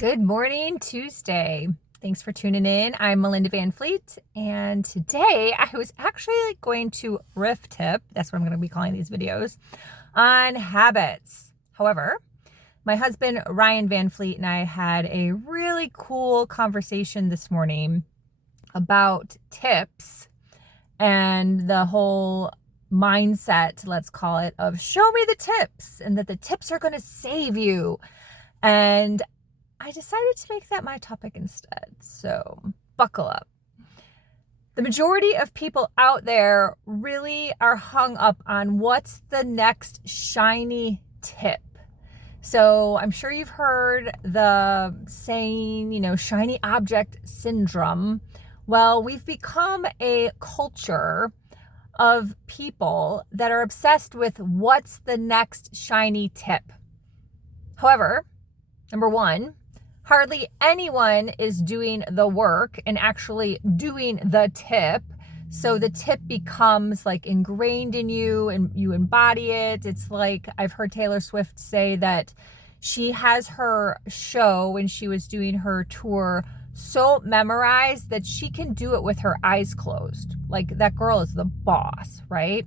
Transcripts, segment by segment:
Good morning, Tuesday. Thanks for tuning in. I'm Melinda Van Fleet, and today I was actually going to riff tip, that's what I'm going to be calling these videos, on habits. However, my husband Ryan Van Fleet and I had a really cool conversation this morning about tips and the whole mindset, let's call it, of show me the tips and that the tips are going to save you. And I decided to make that my topic instead. So buckle up. The majority of people out there really are hung up on what's the next shiny tip. So I'm sure you've heard the saying, shiny object syndrome. Well, we've become a culture of people that are obsessed with what's the next shiny tip. However, number one, hardly anyone is doing the work and actually doing the tip. So the tip becomes like ingrained in you and you embody it. It's like I've heard Taylor Swift say that she has her show when she was doing her tour so memorized that she can do it with her eyes closed. Like that girl is the boss, right?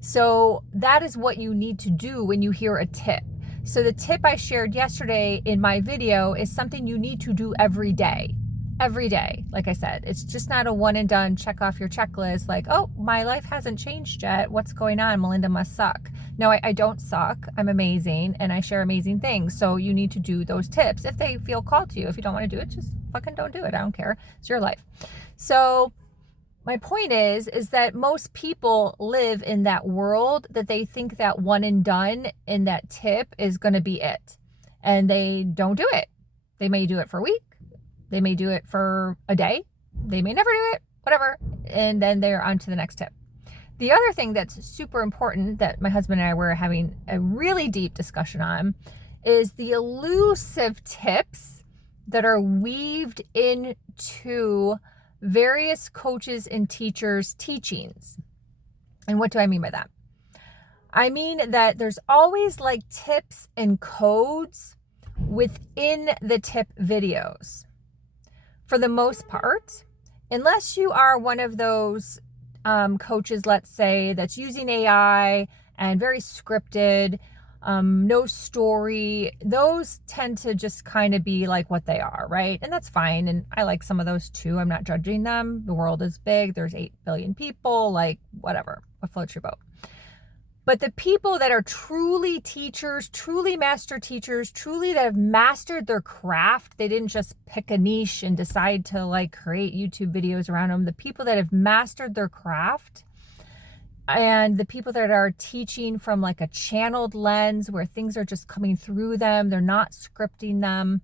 So that is what you need to do when you hear a tip. So the tip I shared yesterday in my video is something you need to do every day. Every day. Like I said, it's just not a one and done, check off your checklist like, oh, my life hasn't changed yet. What's going on? Melinda must suck. No, I don't suck. I'm amazing and I share amazing things. So you need to do those tips if they feel called to you. If you don't want to do it, just fucking don't do it. I don't care. It's your life. So my point is that most people live in that world that they think that one and done in that tip is going to be it. And they don't do it. They may do it for a week. They may do it for a day. They may never do it, whatever. And then they're on to the next tip. The other thing that's super important that my husband and I were having a really deep discussion on is the elusive tips that are weaved into various coaches and teachers' teachings. And what do I mean by that? I mean that there's always like tips and codes within the tip videos. For the most part, unless you are one of those coaches, let's say, that's using AI and very scripted, no story, those tend to just kind of be like what they are, right? And that's fine. And I like some of those too. I'm not judging them. The world is big. There's 8 billion people, like whatever, what floats your boat. But the people that are truly teachers, truly master teachers, truly that have mastered their craft, they didn't just pick a niche and decide to like create YouTube videos around them. The people that have mastered their craft and the people that are teaching from like a channeled lens where things are just coming through them, they're not scripting them.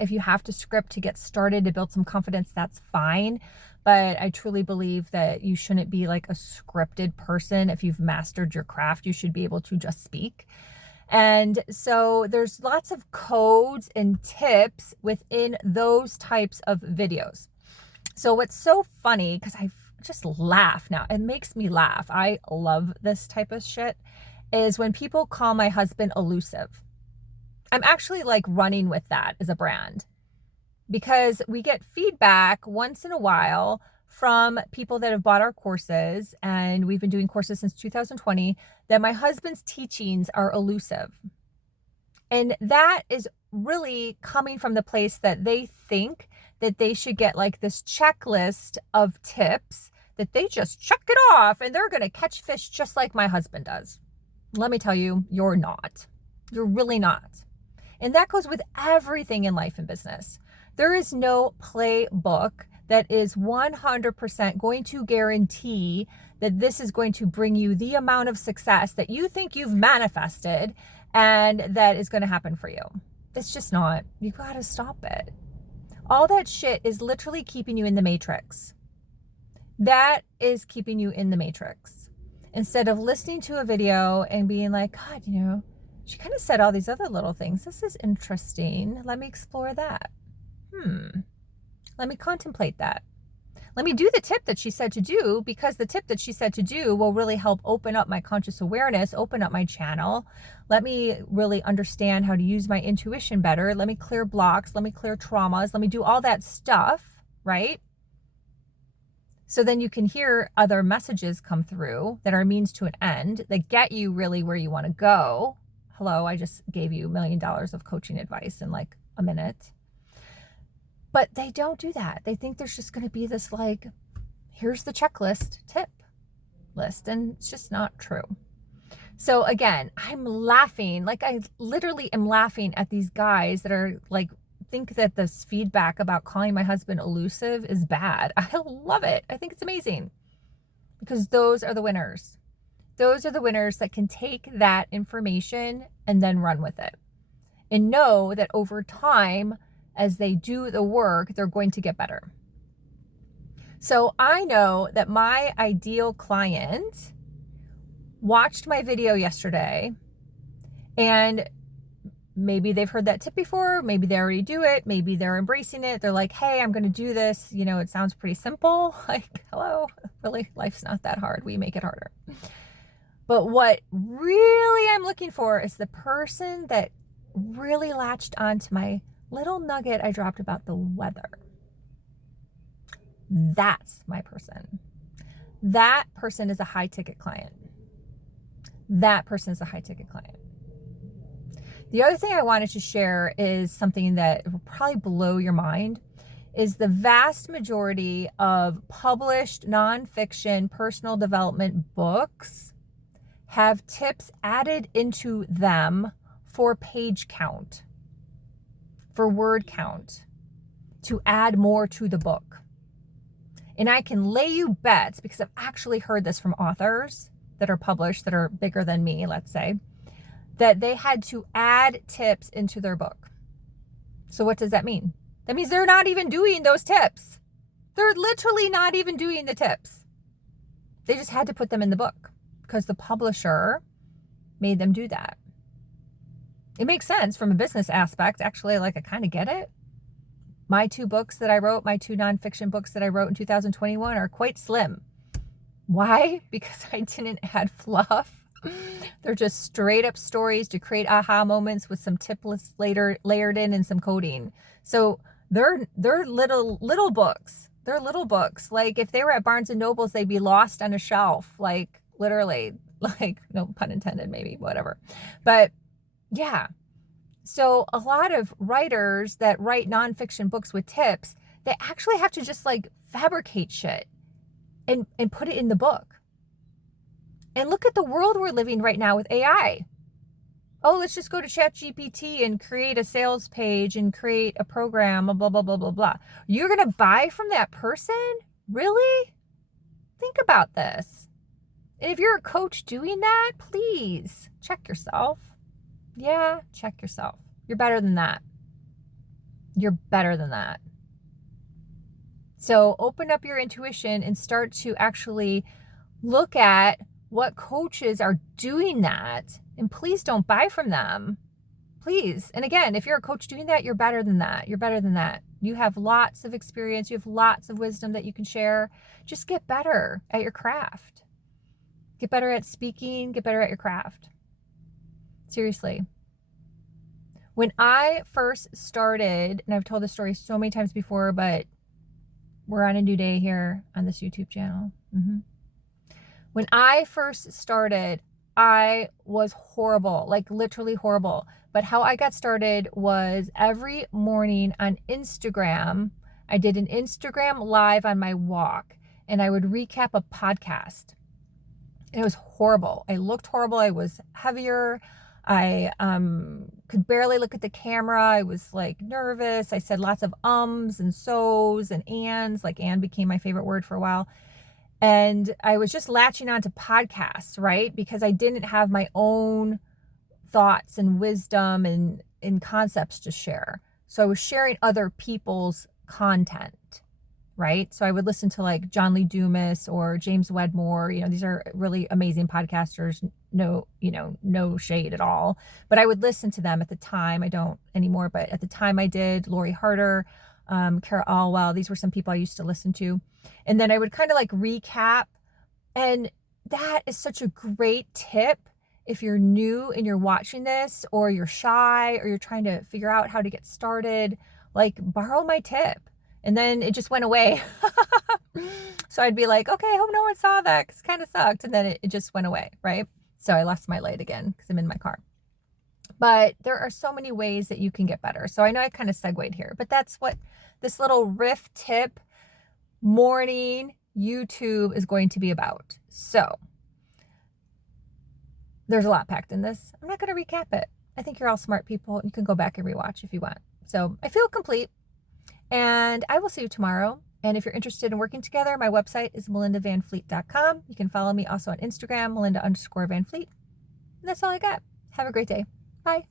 If you have to script to get started to build some confidence, that's fine. But I truly believe that you shouldn't be like a scripted person. If you've mastered your craft, you should be able to just speak. And so there's lots of codes and tips within those types of videos. So what's so funny, because I just laugh now, it makes me laugh. I love this type of shit, is when people call my husband elusive. I'm actually like running with that as a brand because we get feedback once in a while from people that have bought our courses, and we've been doing courses since 2020, that my husband's teachings are elusive. And that is really coming from the place that they think that they should get like this checklist of tips that they just check it off and they're going to catch fish just like my husband does. Let me tell you, you're not. You're really not. And that goes with everything in life and business. There is no playbook that is 100% going to guarantee that this is going to bring you the amount of success that you think you've manifested and that is going to happen for you. It's just not. You got to stop it. All that shit is literally keeping you in the matrix. That is keeping you in the matrix. Instead of listening to a video and being like, God, she kind of said all these other little things. This is interesting. Let me explore that. Let me contemplate that. Let me do the tip that she said to do, because the tip that she said to do will really help open up my conscious awareness, open up my channel. Let me really understand how to use my intuition better. Let me clear blocks. Let me clear traumas. Let me do all that stuff, right? So then you can hear other messages come through that are means to an end, that get you really where you want to go. Hello, I just gave you $1 million of coaching advice in like a minute. But they don't do that. They think there's just going to be this like, here's the checklist tip list. And it's just not true. So again, I'm laughing. Like I literally am laughing at these guys that are like, think that this feedback about calling my husband elusive is bad. I love it. I think it's amazing, because those are the winners. Those are the winners that can take that information and then run with it and know that over time, as they do the work, they're going to get better. So I know that my ideal client watched my video yesterday, and maybe they've heard that tip before. Maybe they already do it. Maybe they're embracing it. They're like, hey, I'm going to do this. You know, it sounds pretty simple. Like, hello, really, life's not that hard. We make it harder. But what really I'm looking for is the person that really latched onto my little nugget I dropped about the weather. That's my person. That person is a high ticket client. That person is a high ticket client. The other thing I wanted to share is something that will probably blow your mind, is the vast majority of published nonfiction personal development books have tips added into them for page count, for word count, to add more to the book. And I can lay you bets, because I've actually heard this from authors that are published, that are bigger than me, let's say, that they had to add tips into their book. So what does that mean? That means they're not even doing those tips. They're literally not even doing the tips. They just had to put them in the book because the publisher made them do that. It makes sense from a business aspect. Actually, like, I kind of get it. My 2 books that I wrote, my 2 nonfiction books that I wrote in 2021 are quite slim. Why? Because I didn't add fluff. They're just straight up stories to create aha moments with some tip lists later layered in and some coding. So they're little books. They're little books. Like if they were at Barnes and Nobles, they'd be lost on a shelf. Like literally, like no pun intended, maybe, whatever. But yeah. So a lot of writers that write nonfiction books with tips, they actually have to just like fabricate shit and put it in the book. And look at the world we're living right now with AI. Oh, let's just go to ChatGPT and create a sales page and create a program, blah, blah, blah, blah, blah. You're going to buy from that person? Really? Think about this. And if you're a coach doing that, please check yourself. Yeah, check yourself. You're better than that. You're better than that. So open up your intuition and start to actually look at what coaches are doing that, and please don't buy from them. Please. And again, if you're a coach doing that, you're better than that. You're better than that. You have lots of experience. You have lots of wisdom that you can share. Just get better at your craft. Get better at speaking. Get better at your craft. Seriously. When I first started, and I've told this story so many times before, but we're on a new day here on this YouTube channel. When I first started, I was horrible, like literally horrible. But how I got started was every morning on Instagram, I did an Instagram live on my walk, and I would recap a podcast. It was horrible. I looked horrible. I was heavier. I could barely look at the camera. I was like nervous. I said lots of ums and so's and ands. Like and became my favorite word for a while. And I was just latching on to podcasts, right? Because I didn't have my own thoughts and wisdom and concepts to share. So I was sharing other people's content, right? So I would listen to like John Lee Dumas or James Wedmore. You know, these are really amazing podcasters. No shade at all. But I would listen to them at the time. I don't anymore, but at the time I did. Lori Harder, Kara Alwell. These were some people I used to listen to. And then I would kind of like recap. And that is such a great tip if you're new and you're watching this, or you're shy, or you're trying to figure out how to get started. Like, borrow my tip. And then it just went away. So I'd be like, okay, I hope no one saw that because it kind of sucked. And then it just went away, right? So I lost my light again because I'm in my car. But there are so many ways that you can get better. So I know I kind of segued here, but that's what this little riff tip morning YouTube is going to be about. So there's a lot packed in this. I'm not going to recap it. I think you're all smart people. You can go back and rewatch if you want. So I feel complete, and I will see you tomorrow. And if you're interested in working together, my website is melindavanfleet.com. You can follow me also on Instagram, Melinda_Van Fleet. And that's all I got. Have a great day. Bye.